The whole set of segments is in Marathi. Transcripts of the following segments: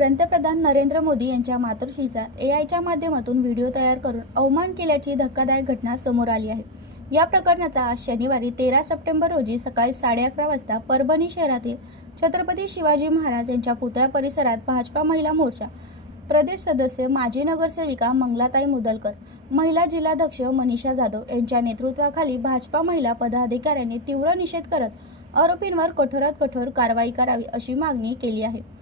पंतप्रधान नरेंद्र मोदी यांच्या मातोश्रीचा ए आयच्या माध्यमातून व्हिडिओ तयार करून अवमान केल्याची धक्कादायक घटना समोर आली आहे. या प्रकरणाचा आज शनिवारी तेरा सप्टेंबर रोजी सकाळी साडे अकरा वाजता परभणी शहरातील छत्रपती शिवाजी महाराज यांच्या पुतळ्या परिसरात भाजपा महिला मोर्चा प्रदेश सदस्य माजी नगरसेविका मंगलाताई मुदलकर महिला जिल्हाध्यक्ष मनीषा जाधव यांच्या नेतृत्वाखाली भाजपा महिला पदाधिकाऱ्यांनी तीव्र निषेध करत आरोपींवर कठोरात कठोर कारवाई करावी अशी मागणी केली आहे.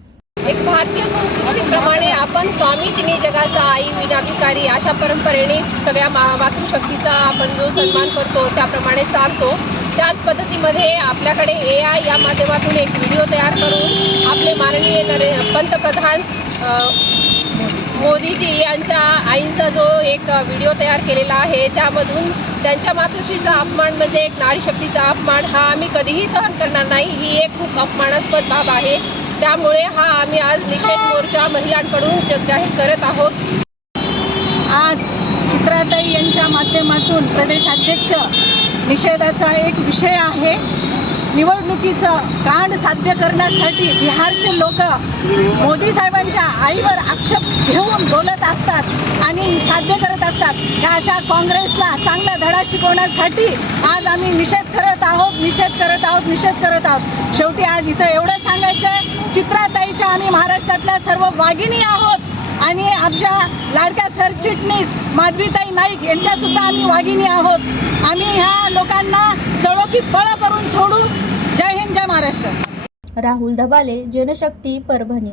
एक भारतीय संस्कृतीप्रमाणे आपण स्वामी तिने जगाचा आई विनाभिकारी अशा परंपरेने सगळ्या मा मातृशक्तीचा आपण जो सन्मान करतो त्याप्रमाणे चालतो. त्याच पद्धतीमध्ये आपल्याकडे ए आय या माध्यमातून एक व्हिडिओ तयार करून आपले माननीय नरे पंतप्रधान मोदीजी यांच्या आईंचा जो एक व्हिडिओ तयार केलेला आहे त्यामधून त्यांच्या मातृश्रीचा अपमान म्हणजे एक नारीशक्तीचा अपमान हा आम्ही कधीही सहन करणार नाही. ही एक खूप अपमानास्पद बाब आहे. त्यामुळे हा आम्ही आज निषेध मोर्चा महिलांकडून ज- जाहीर करत आहोत. आज चित्राताई यांच्या माध्यमातून प्रदेशाध्यक्ष निषेधाचा एक विषय आहे. निवडणुकीचं कांड साध्य करण्यासाठी बिहारचे लोक मोदी साहेबांच्या आईवर आक्षेप घेऊन बोलत असतात आणि साध्य करत असतात. ह्या अशा काँग्रेसला चांगला धडा शिकवण्यासाठी आज आम्ही निषेध करत आहोत निषेध करत आहोत निषेध करत आहोत. शेवटी आज इथं एवढं सांगायचं आहे चित्राताईच्या आम्ही महाराष्ट्रातल्या सर्व वाघिणी आहोत. आणि आमच्या लाडक्या सरचिटणीस माधवीताई नाईक यांच्या सुद्धा आम्ही वाघिणी आहोत. आम्ही ह्या लोकांना चळोकीत बळ करून सोडू जय हिंद जय महाराष्ट्र. राहुल धबाले जनशक्ती परभणी.